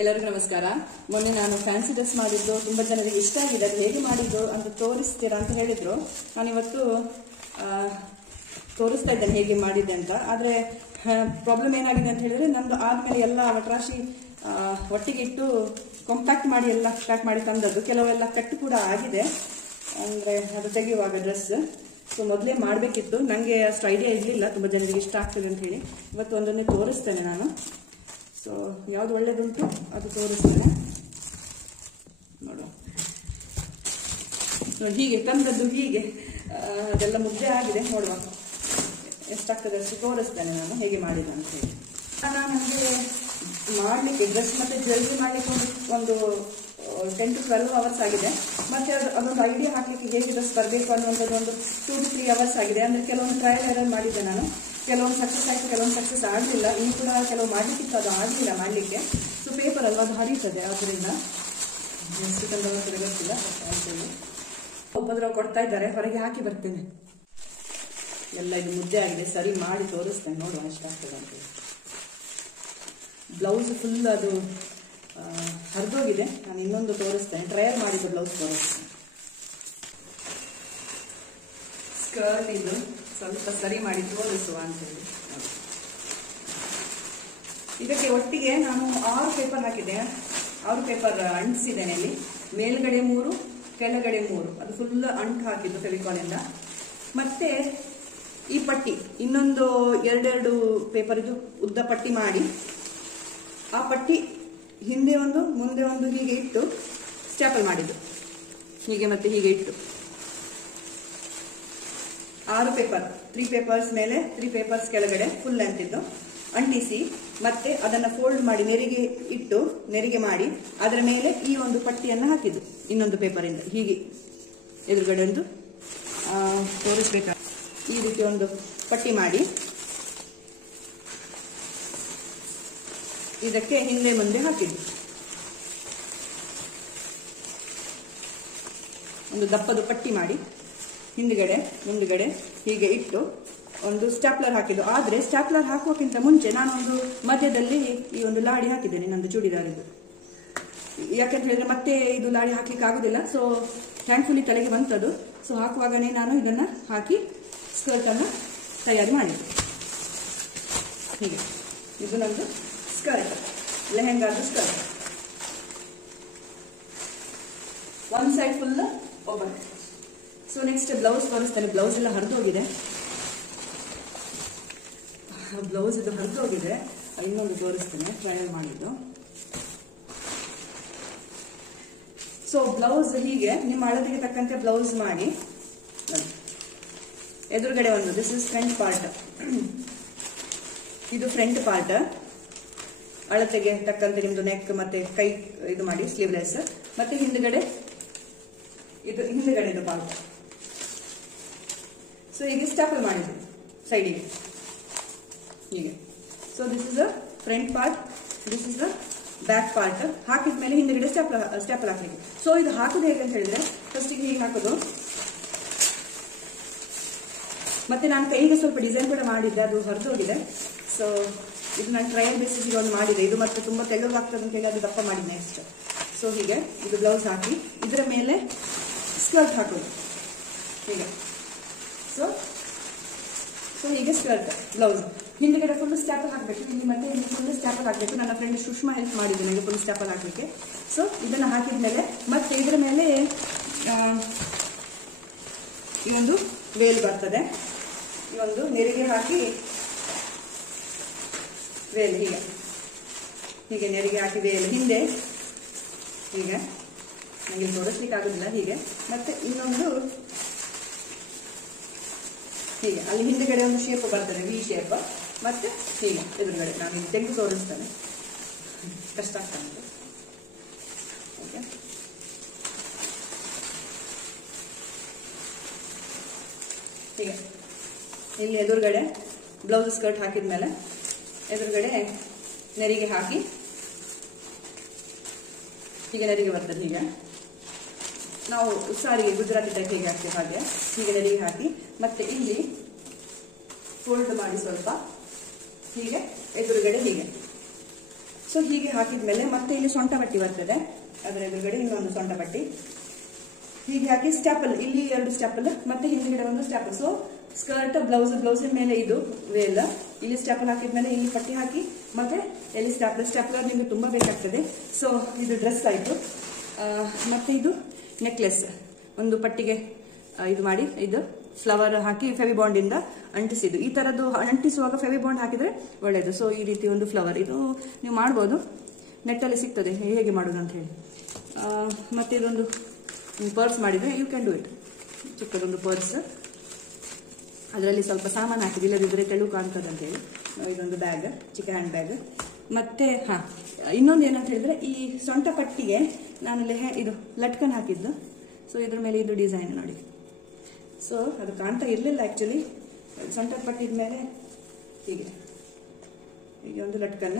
ಎಲ್ಲರಿಗೂ ನಮಸ್ಕಾರ. ಮೊನ್ನೆ ನಾನು ಫ್ಯಾನ್ಸಿ ಡ್ರೆಸ್ ಮಾಡಿದ್ದು ತುಂಬಾ ಜನರಿಗೆ ಇಷ್ಟ ಆಗಿದೆ. ಅದು ಹೇಗೆ ಮಾಡಿದ್ದು ಅಂತ ತೋರಿಸ್ತೀರಾ ಅಂತ ಹೇಳಿದ್ರು. ನಾನು ಇವತ್ತು ತೋರಿಸ್ತಾ ಇದ್ದೇನೆ ಹೇಗೆ ಮಾಡಿದ್ದೆ ಅಂತ. ಆದರೆ ಪ್ರಾಬ್ಲಮ್ ಏನಾಗಿದೆ ಅಂತ ಹೇಳಿದ್ರೆ, ನಮ್ದು ಆದ್ಮೇಲೆ ಎಲ್ಲ ಒಟ್ರಾಶಿ ಒಟ್ಟಿಗೆ ಇಟ್ಟು ಕಾಂಪ್ಯಾಕ್ಟ್ ಮಾಡಿ ಎಲ್ಲ ಪ್ಯಾಕ್ ಮಾಡಿ ತಂದದ್ದು. ಕೆಲವೆಲ್ಲ ಕಟ್ಟು ಕೂಡ ಆಗಿದೆ, ಅಂದ್ರೆ ಅದು ತೆಗೆಯುವಾಗ ಡ್ರೆಸ್. ಸೊ ಮೊದಲೇ ಮಾಡಬೇಕಿತ್ತು, ನನಗೆ ಅಷ್ಟು ಐಡಿಯಾ ಇರಲಿಲ್ಲ ತುಂಬ ಜನರಿಗೆ ಇಷ್ಟ ಆಗ್ತದೆ ಅಂತ ಹೇಳಿ. ಇವತ್ತು ಒಂದನ್ನೇ ತೋರಿಸ್ತೇನೆ ನಾನು. ಸೊ ಯಾವ್ದು ಒಳ್ಳೇದುಂಟು ಅದು ತೋರಿಸ್ತೇನೆ. ನೋಡುವ, ನೋಡಿ ಹೀಗೆ ತಂದದ್ದು ಹೀಗೆ ಅದೆಲ್ಲ ಮುದ್ದೆ ಆಗಿದೆ. ನೋಡುವ ಎಷ್ಟಾಗ್ತದೆ ಅಷ್ಟು ತೋರಿಸ್ತೇನೆ ನಾನು ಹೇಗೆ ಮಾಡಿದೆ ಅಂತ ಹೇಳಿ. ನನಗೆ ಮಾಡಲಿಕ್ಕೆ ಡ್ರೆಸ್ ಮತ್ತೆ ಜ್ಯುವೆಲ್ರಿ ಮಾಡಲಿಕ್ಕೆ ಒಂದು 10 to 12 ಅವರ್ಸ್ ಆಗಿದೆ. ಮತ್ತೆ ಅದೊಂದು ಐಡಿಯಾ ಹಾಕ್ಲಿಕ್ಕೆ ಹೇಗೆ ಡ್ರೆಸ್ ಬರಬೇಕು ಅನ್ನುವಂಥದ್ದು ಒಂದು 2 to 3 ಅವರ್ಸ್ ಆಗಿದೆ. ಅಂದ್ರೆ ಕೆಲವೊಂದು ಟ್ರಯಲ್ ಎರರ್ ಮಾಡಿದ್ದೆ ನಾನು. ಕೆಲವೊಂದು ಸಕ್ಸಸ್ ಆಯಿತು, ಕೆಲವೊಂದು ಸಕ್ಸಸ್ ಆಗಲಿಲ್ಲ. ಇನ್ನು ಕೂಡ ಕೆಲವು ಮಾಡಲಿಕ್ಕಿತ್ತು, ಅದು ಆಗಲಿಲ್ಲ ಮಾಡಲಿಕ್ಕೆ. ಸೊ ಪೇಪರ್ ಅಲ್ವಾ, ಅದು ಹರಿಯುತ್ತದೆ. ಆದ್ದರಿಂದ ಎಷ್ಟು ತಂದವರಿಗೆ ಗೊತ್ತಿಲ್ಲ. ಒಬ್ಬದ್ರು ಕೊಡ್ತಾ ಇದ್ದಾರೆ, ಹೊರಗೆ ಹಾಕಿ ಬರ್ತೇನೆ. ಎಲ್ಲ ಇದು ಮುದ್ದೆ ಆಗಿದೆ, ಸರಿ ಮಾಡಿ ತೋರಿಸ್ತೇನೆ. ನೋಡುವ ಎಷ್ಟಾಗ್ತದೆ ಅಂತ. ಬ್ಲೌಸ್ ಫುಲ್ ಅದು ಹರಿದೋಗಿದೆ. ನಾನು ಇನ್ನೊಂದು ತೋರಿಸ್ತೇನೆ, ಟ್ರಯಲ್ ಮಾಡಿದ್ದು ಬ್ಲೌಸ್ ತೋರಿಸ್ತೇನೆ. ಸ್ಕರ್ಟ್ ಇದು ಸ್ವಲ್ಪ ಸರಿ ಮಾಡಿ ತೋರಿಸುವ ಅಂತೇಳಿ. ಇದಕ್ಕೆ ಒಟ್ಟಿಗೆ ನಾನು 6 ಪೇಪರ್ ಹಾಕಿದೆ. 6 ಪೇಪರ್ ಅಂಟಿಸಿದ್ದೇನೆ ಇಲ್ಲಿ. ಮೇಲ್ಗಡೆ 3, ಕೆಳಗಡೆ 3. ಅದು ಫುಲ್ ಅಂಟು ಹಾಕಿದ್ದು ಫೆವಿಕಾಲಿಂದ. ಮತ್ತೆ ಈ ಪಟ್ಟಿ ಇನ್ನೊಂದು 2 ಪೇಪರ್ ಇದು ಉದ್ದ ಪಟ್ಟಿ ಮಾಡಿ, ಆ ಪಟ್ಟಿ ಹಿಂದೆ ಒಂದು ಮುಂದೆ ಒಂದು ಹೀಗೆ ಇಟ್ಟು ಸ್ಟ್ಯಾಪಲ್ ಮಾಡಿದ್ದು. ಹೀಗೆ ಮತ್ತೆ ಹೀಗೆ ಇಟ್ಟು 6 ಪೇಪರ್, 3 ಪೇಪರ್ಸ್ ಮೇಲೆ 3 ಪೇಪರ್ಸ್ ಕೆಳಗಡೆ ಫುಲ್ ಅಂಟಿದ್ದು ಅಂಟಿಸಿ, ಮತ್ತೆ ಅದನ್ನ ಫೋಲ್ಡ್ ಮಾಡಿ ನೆರಿಗೆ ಇಟ್ಟು ನೆರಿಗೆ ಮಾಡಿ ಅದರ ಮೇಲೆ ಈ ಒಂದು ಪಟ್ಟಿಯನ್ನು ಹಾಕಿದ್ದು ಇನ್ನೊಂದು ಪೇಪರ್ ಇಂದ ಹೀಗೆ ಎದುರುಗಡೆ ಒಂದು ತೋರಿಸ್ಬೇಕು. ಈ ರೀತಿ ಒಂದು ಪಟ್ಟಿ ಮಾಡಿ ಇದಕ್ಕೆ ಹಿಂದೆ ಮುಂದೆ ಹಾಕಿದ್ದು. ಒಂದು ದಪ್ಪದ ಪಟ್ಟಿ ಮಾಡಿ ಹಿಂದ್ಗಡೆ ಮುಂದ್ಗಡೆ ಹೀಗೆ ಇಟ್ಟು ಒಂದು ಸ್ಟ್ಯಾಪ್ಲರ್ ಹಾಕಿದ್ದು. ಆದ್ರೆ ಸ್ಟ್ಯಾಪ್ಲರ್ ಹಾಕುವಕ್ಕಿಂತ ಮುಂಚೆ ನಾನೊಂದು ಮಧ್ಯದಲ್ಲಿ ಈ ಒಂದು ಲಾಡಿ ಹಾಕಿದ್ದೇನೆ, ನಂದು ಚೂಡಿದಾರದ್ದು. ಯಾಕಂತ ಹೇಳಿದ್ರೆ ಮತ್ತೆ ಇದು ಲಾಡಿ ಹಾಕ್ಲಿಕ್ಕೆ ಆಗುದಿಲ್ಲ. ಸೊ ಥ್ಯಾಂಕ್ಫುಲಿ ತಲೆಗೆ ಬಂತದು. ಸೊ ಹಾಕುವಾಗನೇ ನಾನು ಇದನ್ನ ಹಾಕಿ ಸ್ಕರ್ಟ್ ಅನ್ನು ತಯಾರಿ ಮಾಡಿದ್ದೆ. ಹೀಗೆ ಇದು ನಂದು ಸ್ಕರ್ಟ್, ಲೆಹೆಂಗಾದ ಸ್ಕರ್ಟ್. ಒಂದು side full open. So next blouse ತೋರಿಸ್ತೇನೆ. ಬ್ಲೌಸ್ ಎಲ್ಲ ಹರಿದೋಗಿದೆ. ಬ್ಲೌಸ್ ಇದು ಹರಿದೋಗಿದೆ. ಇನ್ನೊಂದು ತೋರಿಸ್ತೇನೆ, ಟ್ರಯಲ್ ಮಾಡಿದ್ದು. ಸೊ ಬ್ಲೌಸ್ ಹೀಗೆ ನಿಮ್ಮ ಅಳತೆಗೆ ತಕ್ಕಂತೆ ಬ್ಲೌಸ್ ಮಾಡಿ. ಎದುರುಗಡೆ ಒಂದು, ದಿಸ್ ಇಸ್ ಫ್ರಂಟ್ ಪಾರ್ಟ್. ಇದು ಫ್ರಂಟ್ ಪಾರ್ಟ್. ಅಳತೆಗೆ ತಕ್ಕಂತೆ ನಿಮ್ದು ನೆಕ್ ಮತ್ತೆ ಕೈ ಇದು ಮಾಡಿ ಸ್ಲೀವ್ಲೆಸ್. ಮತ್ತೆ ಹಿಂದ್ಗಡೆ ಇದು ಹಿಂದ್ಗಡೆದು ಪಾರ್ಟ್. ಸೊ ಹೀಗೆ ಸ್ಟಾಪಲ್ ಮಾಡಿದ್ವಿ ಸೈಡಿಗೆ ಹೀಗೆ. So this is the front part, this is the back part. ಹಾಕಿದ್ಮೇಲೆ ಹಿಂದ್ಗಡೆ ಸ್ಟಾಪಲ್ ಹಾಕ್ಲಿಕ್ಕೆ. ಸೊ ಇದು ಹಾಕೋದು ಹೇಗೆ ಅಂತ ಹೇಳಿದ್ರೆ, ಫಸ್ಟಿಗೆ ಹೀಗೆ ಹಾಕೋದು. ಮತ್ತೆ ನಾನು ಕೈಗೆ ಸ್ವಲ್ಪ ಡಿಸೈನ್ ಕೂಡ ಮಾಡಿದ್ದೆ, ಅದು ಹೊರದೋಗಿದೆ. ಸೊ ಇದು ನಾನು ಟ್ರಯಲ್ ಬೇಸಿಸ್ಗೆ ಒಂದು ಮಾಡಿದೆ. ಇದು ಮತ್ತೆ ತುಂಬಾ ತೆಳ್ಳಗಾಗ್ತದೆ ಅಂತ ಹೇಳಿ ಅದು ದಪ್ಪ ಮಾಡಿದ್ದೆ ನೆಕ್ಸ್ಟ್. ಸೊ ಹೀಗೆ ಇದು ಬ್ಲೌಸ್ ಹಾಕಿ ಇದರ ಮೇಲೆ ಸ್ಕರ್ಟ್ ಹಾಕೋದು ಹೀಗೆ. ಸೊ ಹೀಗೆ ಸ್ಕರ್ಟ್ ಬ್ಲೌಸ್ ಹಿಂದ್ಗಡೆ ಫುಲ್ ಸ್ಟ್ಯಾಪಲ್ ಹಾಕಬೇಕು. ಇಲ್ಲಿ ಮತ್ತೆ ಇಲ್ಲಿ ಫುಲ್ ಸ್ಟ್ಯಾಪಲ್ ಹಾಕಬೇಕು. ನನ್ನ ಫ್ರೆಂಡ್ ಸುಷ್ಮಾ ಹೆಲ್ಪ್ ಮಾಡಿದ್ದೆ ನನಗೆ ಫುಲ್ ಸ್ಟ್ಯಾಪಲ್ ಹಾಕಲಿಕ್ಕೆ. ಸೊ ಇದನ್ನ ಹಾಕಿದ್ಮೇಲೆ ಮತ್ತೆ ಇದರ ಮೇಲೆ ಈ ಒಂದು ವೇಲ್ ಬರ್ತದೆ. ಈ ಒಂದು ನೆರಿಗೆ ಹಾಕಿ ವೇಲ್ ಹೀಗೆ ಹೀಗೆ ನೆರಿಗೆ ಹಾಕಿ ವೇಲ್ ಹಿಂದೆ ಹೀಗೆ. ನನಗೆ ತೋರಿಸ್ಲಿಕ್ಕೆ ಆಗುದಿಲ್ಲ. ಹೀಗೆ ಮತ್ತೆ ಇನ್ನೊಂದು ಹೀಗೆ ಅಲ್ಲಿ ಹಿಂದ್ಗಡೆ ಒಂದು ಶೇಪ್ ಬರ್ತದೆ, ವಿ ಶೇಪ್. ಮತ್ತೆ ಹೀಗೆ ಎದುರುಗಡೆ ನಾನು ಇಲ್ಲಿ ತೆಗೆದು ತೋರಿಸ್ತೇನೆ, ಕಷ್ಟ ಆಗ್ತದೆ. ಓಕೆ, ಹೀಗೆ ಇಲ್ಲಿ ಎದುರುಗಡೆ ಬ್ಲೌಸ್ ಸ್ಕರ್ಟ್ ಹಾಕಿದ್ಮೇಲೆ ಎದುರುಗಡೆ ನೆರಿಗೆ ಹಾಕಿ ಹೀಗೆ ನೆರಿಗೆ ಬರ್ತದೆ. ಹೀಗೆ ನಾವು ಸಾರಿಗೆ ಗುಜರಾತಿ ಟೈಪ್ ಹೇಗೆ ಹಾಕ್ತೀವಿ ಹಾಗೆ ಹೀಗೆ ನೆರಿಗೆ ಹಾಕಿ ಮತ್ತೆ ಇಲ್ಲಿ ಫೋಲ್ಡ್ ಮಾಡಿ ಸ್ವಲ್ಪ ಹೀಗೆ ಎದುರುಗಡೆ ಹೀಗೆ. ಸೊ ಸೊ ಹೀಗೆ ಹಾಕಿದ್ಮೇಲೆ ಮತ್ತೆ ಇಲ್ಲಿ ಸೊಂಟ ಪಟ್ಟಿ ಬರ್ತದೆ, ಅದರ ಎದುರುಗಡೆ ಇನ್ನೊಂದು ಸೊಂಟ ಪಟ್ಟಿ, ಹೀಗೆ ಹಾಕಿ ಸ್ಟ್ಯಾಪಲ್, ಇಲ್ಲಿ 2 ಸ್ಟ್ಯಾಪಲ್ ಮತ್ತೆ ಹಿಂದ್ಗಡೆ ಒಂದು ಸ್ಟ್ಯಾಪಲ್. ಸೊ ಸ್ಕರ್ಟ್ ಬ್ಲೌಸಿನ ಮೇಲೆ ಇದು ವೇಲ್, ಇಲ್ಲಿ ಸ್ಟ್ಯಾಪಲ್ ಹಾಕಿದ್ಮೇಲೆ ಇಲ್ಲಿ ಪಟ್ಟಿ ಹಾಕಿ ಮತ್ತೆ ಎಲ್ಲಿ ಸ್ಟ್ಯಾಪಲರ್ ನಿಮಗೆ ತುಂಬಾ ಬೇಕಾಗ್ತದೆ. ಸೊ ಇದು ಡ್ರೆಸ್ ಆಯ್ತು. ಮತ್ತೆ ಇದು ನೆಕ್ಲೆಸ್, ಒಂದು ಪಟ್ಟಿಗೆ ಇದು ಮಾಡಿ, ಇದು ಫ್ಲವರ್ ಹಾಕಿ ಫೆವಿಬಾಂಡ್ ಇಂದ ಅಂಟಿಸಿದ್ದು. ಈ ತರದ್ದು ಅಂಟಿಸುವಾಗ ಫೆವಿಬಾಂಡ್ ಹಾಕಿದ್ರೆ ಒಳ್ಳೇದು. ಸೊ ಈ ರೀತಿ ಒಂದು ಫ್ಲವರ್, ಇದು ನೀವು ಮಾಡ್ಬೋದು, ನೆಟ್ಟಲ್ಲಿ ಸಿಗ್ತದೆ ಹೇಗೆ ಮಾಡೋದು ಅಂತ ಹೇಳಿ. ಮತ್ತೆ ಇದೊಂದು ಪರ್ಸ್ ಮಾಡಿದ್ರೆ ಯು ಕ್ಯಾನ್ ಡೂ ಇಟ್. ಚಿಕ್ಕದೊಂದು ಪರ್ಸ್, ಅದರಲ್ಲಿ ಸ್ವಲ್ಪ ಸಾಮಾನು ಹಾಕಿದ್ದು, ಇಲ್ಲದಿದ್ರೆ ತೆಳು ಕಾಣ್ತದೆ ಅಂತ ಹೇಳಿ. ಇದೊಂದು ಬ್ಯಾಗ್, ಚಿಕ್ಕ ಹ್ಯಾಂಡ್ ಬ್ಯಾಗ್. ಮತ್ತೆ ಇನ್ನೊಂದು ಏನಂತ ಹೇಳಿದ್ರೆ, ಈ ಸೊಂಟ ಪಟ್ಟಿಗೆ ನಾನು ಇದು ಲಟ್ಕನ್ ಹಾಕಿದ್ದು. ಸೊ ಇದ್ರ ಮೇಲೆ ಇದು ಡಿಸೈನ್ ನೋಡಿ. ಸೊ ಅದು ಕಾಣ್ತಾ ಇರಲಿಲ್ಲ ಆಕ್ಚುಲಿ, ಸೊಂಟ ಪಟ್ಟಿದ ಮೇಲೆ ಹೀಗೆ ಹೀಗೆ ಒಂದು ಲಟ್ಕನ್.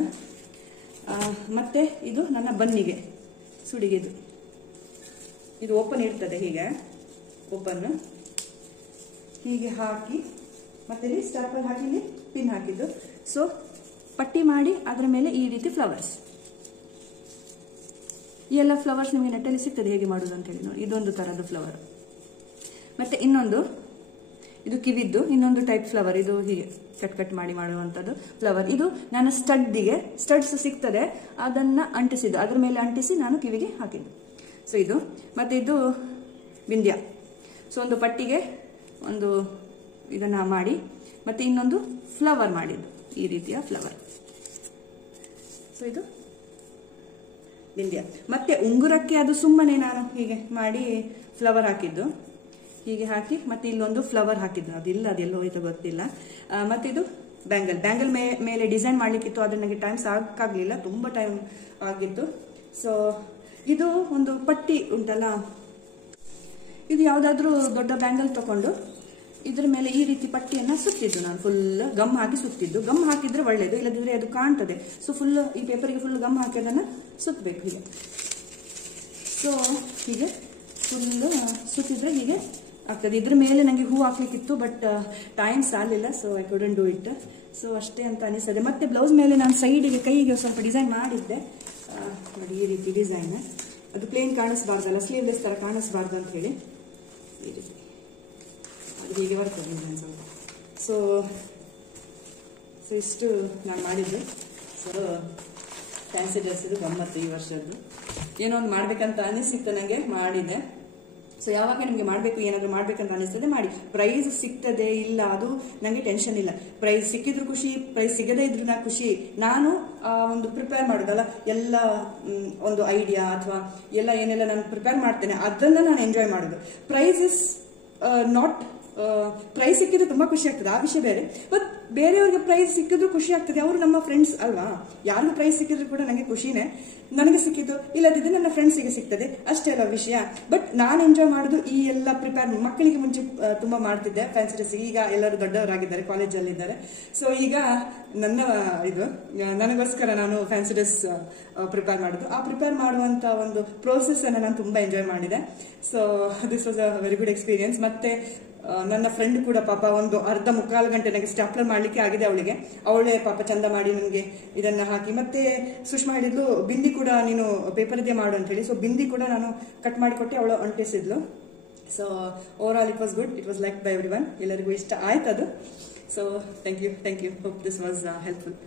ಮತ್ತೆ ಇದು ನನ್ನ ಬನ್ನಿಗೆ ಸುಡಿಗೆದು, ಇದು ಓಪನ್ ಇರ್ತದೆ, ಹೀಗೆ ಓಪನ್ ಹೀಗೆ ಹಾಕಿ ಮತ್ತೆ ಇಲ್ಲಿ ಸ್ಟಾಪಲ್ ಹಾಕಿ ಇಲ್ಲಿ ಪಿನ್ ಹಾಕಿದ್ದು. ಸೊ ಪಟ್ಟಿ ಮಾಡಿ ಅದರ ಮೇಲೆ ಈ ರೀತಿ ಫ್ಲವರ್ಸ್, ಈ ಎಲ್ಲ ಫ್ಲವರ್ಸ್ ನಿಮಗೆ ನೆಟ್ಟಲ್ಲಿ ಸಿಗ್ತದೆ ಹೇಗೆ ಮಾಡೋದು ಅಂತ ಹೇಳಿ ನೋಡಿ. ಇದೊಂದು ತರದ್ದು ಫ್ಲವರ್. ಮತ್ತೆ ಇನ್ನೊಂದು ಇದು ಕಿವಿದ್ದು ಇನ್ನೊಂದು ಟೈಪ್ ಫ್ಲವರ್, ಇದು ಹೀಗೆ ಕಟ್ ಮಾಡಿ ಮಾಡುವಂಥದ್ದು ಫ್ಲವರ್. ಇದು ನಾನು ಸ್ಟಡ್ಸ್ ಸಿಗ್ತದೆ ಅದನ್ನ ಅಂಟಿಸಿದ್ದು, ಅದ್ರ ಮೇಲೆ ಅಂಟಿಸಿ ನಾನು ಕಿವಿಗೆ ಹಾಕಿದ್ದು. ಸೊ ಇದು ಮತ್ತೆ ಇದು ಬಿಂದ್ಯ. ಸೊ ಒಂದು ಪಟ್ಟಿಗೆ ಒಂದು ಇದನ್ನ ಮಾಡಿ ಮತ್ತೆ ಇನ್ನೊಂದು ಫ್ಲವರ್ ಮಾಡಿದ್ದು, ಈ ರೀತಿಯ ಫ್ಲವರ್. ಸೊ ಇದು ಬಿಂದ್ಯ. ಮತ್ತೆ ಉಂಗುರಕ್ಕೆ ಅದು ಸುಮ್ಮನೆ ನಾನು ಹೀಗೆ ಮಾಡಿ ಫ್ಲವರ್ ಹಾಕಿದ್ದು, ಹೀಗೆ ಹಾಕಿ ಮತ್ತೆ ಇಲ್ಲೊಂದು ಫ್ಲವರ್ ಹಾಕಿದ್ದು, ಅದೆಲ್ಲೋ ಹೋಯ್ತು ಗೊತ್ತಿಲ್ಲ. ಮತ್ತೆ ಇದು ಬ್ಯಾಂಗಲ್ ಮೇಲೆ ಡಿಸೈನ್ ಮಾಡ್ಲಿಕ್ಕಿತ್ತು, ಆದ್ರೆ ನನಗೆ ಟೈಮ್ ಸಾಕಾಗ್ಲಿಲ್ಲ, ತುಂಬಾ ಟೈಮ್ ಆಗಿತ್ತು. ಸೊ ಇದು ಒಂದು ಪಟ್ಟಿ ಉಂಟಲ್ಲ, ಇದು ಯಾವ್ದಾದ್ರು ದೊಡ್ಡ ಬ್ಯಾಂಗಲ್ ತಕೊಂಡು ಇದ್ರ ಮೇಲೆ ಈ ರೀತಿ ಪಟ್ಟಿಯನ್ನ ಸುತ್ತಿದ್ದು ನಾನು, ಫುಲ್ ಗಮ್ ಹಾಕಿ ಸುತ್ತಿದ್ದು. ಗಮ್ ಹಾಕಿದ್ರೆ ಒಳ್ಳೇದು, ಇಲ್ಲದಿದ್ರೆ ಅದು ಕಾಣ್ತದೆ. ಸೊ ಫುಲ್ ಈ ಪೇಪರ್ಗೆ ಫುಲ್ ಗಮ್ ಹಾಕಿ ಅದನ್ನ ಸುತ್ತಬೇಕು ಹೀಗೆ. ಸೊ ಹೀಗೆ ಫುಲ್ ಸುತ್ತಿದ್ರೆ ಹೀಗೆ ಆಗ್ತದೆ. ಇದ್ರ ಮೇಲೆ ನನಗೆ ಹೂ ಹಾಕ್ಲಿಕ್ಕಿತ್ತು, ಬಟ್ ಟೈಮ್ ಸಾಲಿಲ್ಲ, so I couldn't do it. So ಅಷ್ಟೇ ಅಂತ ಅನಿಸ್ತದೆ. ಮತ್ತೆ ಬ್ಲೌಸ್ ಮೇಲೆ ನಾನು ಸೈಡಿಗೆ ಕೈಗೆ ಸ್ವಲ್ಪ ಡಿಸೈನ್ ಮಾಡಿದ್ದೆ ನೋಡಿ, ಈ ರೀತಿ ಡಿಸೈನ್. ಅದು ಪ್ಲೇನ್ ಕಾಣಿಸ್ಬಾರ್ದಲ್ಲ, ಸ್ಲೀವ್ಲೆಸ್ ತರ ಕಾಣಿಸ್ಬಾರ್ದು ಅಂತ ಹೇಳಿ ಈ ರೀತಿ ಅದು ಹೀಗೆ ಬರ್ತದೆ ಡಿಸೈನ್ ಸ್ವಲ್ಪ. ಸೊ ಇಷ್ಟು ನಾನು ಮಾಡಿದ್ದು. ಸೊ ಫ್ಯಾನ್ಸಿ ಡ್ರೆಸ್ ಇದು ಗಮ್ಮತ್ತು ಈ ವರ್ಷದ್ದು. ಏನೋ ಒಂದು ಮಾಡ್ಬೇಕಂತ ಅನಿಸಿತ್ತು ನನಗೆ, ಮಾಡಿದೆ. ಸೊ ಯಾವಾಗ ನಿಮಗೆ ಮಾಡಬೇಕು ಏನಾದ್ರು ಮಾಡ್ಬೇಕಂತ ಅನಿಸ್ತದೆ ಮಾಡಿ. ಪ್ರೈಸ್ ಸಿಗ್ತದೆ ಇಲ್ಲ ಅದು ನನಗೆ ಟೆನ್ಷನ್ ಇಲ್ಲ. ಪ್ರೈಸ್ ಸಿಕ್ಕಿದ್ರು ಖುಷಿ, ಪ್ರೈಸ್ ಸಿಗದೇ ಇದ್ರು ನಾ ಖುಷಿ. ನಾನು ಒಂದು ಪ್ರಿಪೇರ್ ಮಾಡೋದಲ್ಲ, ಎಲ್ಲ ಒಂದು ಐಡಿಯಾ ಅಥವಾ ಎಲ್ಲ ಏನೆಲ್ಲ ನಾನು ಪ್ರಿಪೇರ್ ಮಾಡ್ತೇನೆ ಅದನ್ನ ನಾನು ಎಂಜಾಯ್ ಮಾಡೋದು. ಪ್ರೈಸ್ ಇಸ್ ನಾಟ್, ಪ್ರೈಸ್ ಸಿಕ್ಕಿದ್ರೆ ತುಂಬಾ ಖುಷಿ ಆಗ್ತದೆ, ಆ ವಿಷಯ ಬೇರೆ. ಬಟ್ ಬೇರೆಯವ್ರಿಗೆ ಪ್ರೈಸ್ ಸಿಕ್ಕಿದ್ರು ಖುಷಿ ಆಗ್ತದೆ, ಅವರು ನಮ್ಮ ಫ್ರೆಂಡ್ಸ್ ಅಲ್ವಾ. ಯಾರಿಗೂ ಪ್ರೈಸ್ ಸಿಕ್ಕಿದ್ರು ಕೂಡ ನನಗೆ ಖುಷಿನೇ, ನನಗೆ ಸಿಕ್ಕಿದ್ದು ಇಲ್ಲದಿದ್ರೆ ನನ್ನ ಫ್ರೆಂಡ್ಸಿಗೆ ಸಿಗ್ತದೆ, ಅಷ್ಟೇ ಅಲ್ಲ ವಿಷಯ. ಬಟ್ ನಾನು ಎಂಜಾಯ್ ಮಾಡೋದು ಈ ಎಲ್ಲ ಪ್ರಿಪೇರ್. ಮಕ್ಕಳಿಗೆ ಮುಂಚೆ ತುಂಬಾ ಮಾಡ್ತಿದ್ದೆ ಫ್ಯಾನ್ಸಿ ಡ್ರೆಸ್, ಈಗ ಎಲ್ಲರೂ ದೊಡ್ಡವರಾಗಿದ್ದಾರೆ, ಕಾಲೇಜಲ್ಲಿ ಇದ್ದಾರೆ. ಸೊ ಈಗ ನನಗೋಸ್ಕರ ನಾನು ಫ್ಯಾನ್ಸಿ ಡ್ರೆಸ್ ಪ್ರಿಪೇರ್ ಮಾಡೋದು. ಆ ಪ್ರಿಪೇರ್ ಮಾಡುವಂತ ಒಂದು ಪ್ರೋಸೆಸ್ ಅನ್ನ ನಾನು ತುಂಬಾ ಎಂಜಾಯ್ ಮಾಡಿದೆ. So this was a very good experience. ಮತ್ತೆ ನನ್ನ ಫ್ರೆಂಡ್ ಕೂಡ ಪಾಪ ಒಂದು ಅರ್ಧ ಮುಕ್ಕಾಲು ಗಂಟೆ ನನಗೆ ಸ್ಟಾಪ್ಲರ್ ಮಾಡ್ಲಿಕ್ಕೆ ಆಗಿದೆ ಅವಳೇ ಪಾಪ ಚಂದ ಮಾಡಿ ನನಗೆ ಇದನ್ನ ಹಾಕಿ. ಮತ್ತೆ ಸುಷ್ಮಾ ಹೇಳಿದ್ಲು ಬಿಂದಿ ಕೂಡ ನೀನು ಪೇಪರ್ ಇದೇ ಮಾಡು ಅಂತ ಹೇಳಿ. ಸೊ ಬಿಂದಿ ಕೂಡ ನಾನು ಕಟ್ ಮಾಡಿ ಕೊಟ್ಟೆ, ಅವಳು ಅಂಟಿಸಿದ್ಲು. So overall it was good, it was like by everyone. ಎಲ್ಲರಿಗೂ ಇಷ್ಟ ಆಯ್ತು ಅದು. So thank you. Hope this was helpful.